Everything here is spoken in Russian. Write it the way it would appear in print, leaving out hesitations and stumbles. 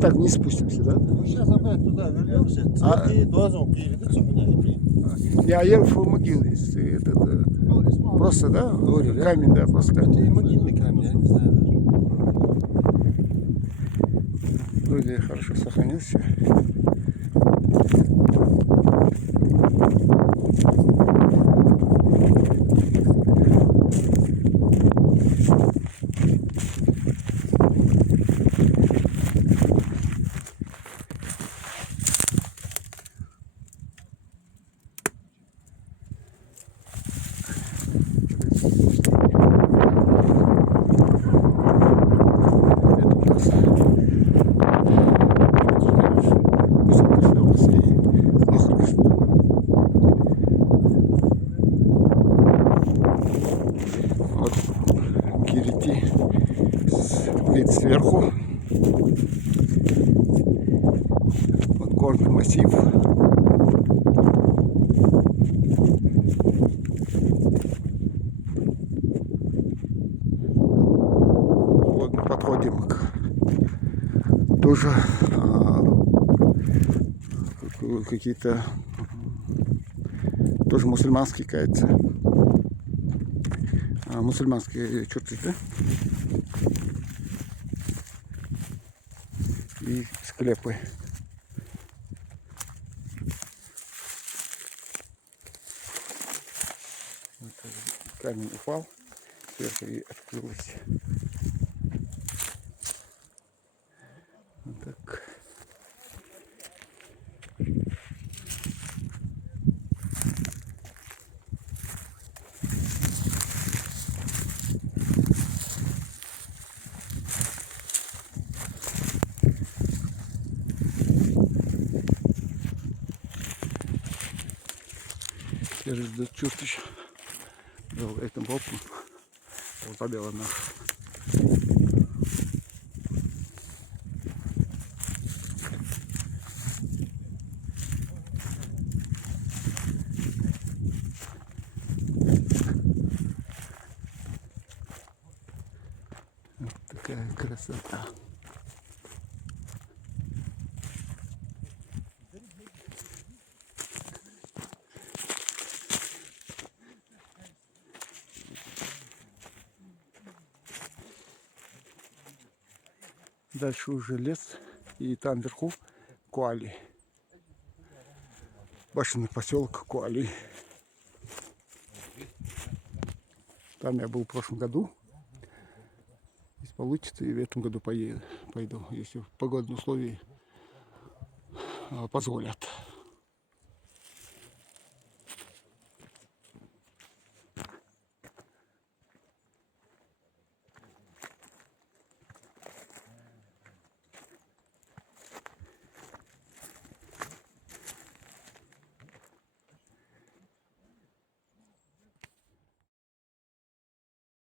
так вниз спустимся, да? Ну, сейчас опять туда вернемся. Цветы, дозом перейдут, Я ел в могиле, просто, да, камень, да, просто это камень. и могильный камень, я не знаю даже. Вроде хорошо сохранился. Вот Кирити вид сверху. Вот горный массив. Вот мы подходим к тоже какие-то тоже мусульманские, кажется, мусульманские чертежи, да? И склепы. Вот камень упал сверху и открылся. Вот так. Держись до чертыч. Этим боком побела на. Вот такая красота. Дальше уже лес, и там вверху Куали. Башенный поселок Куали. Там я был в прошлом году. Если получится, и в этом году пойду, если погодные условия позволят.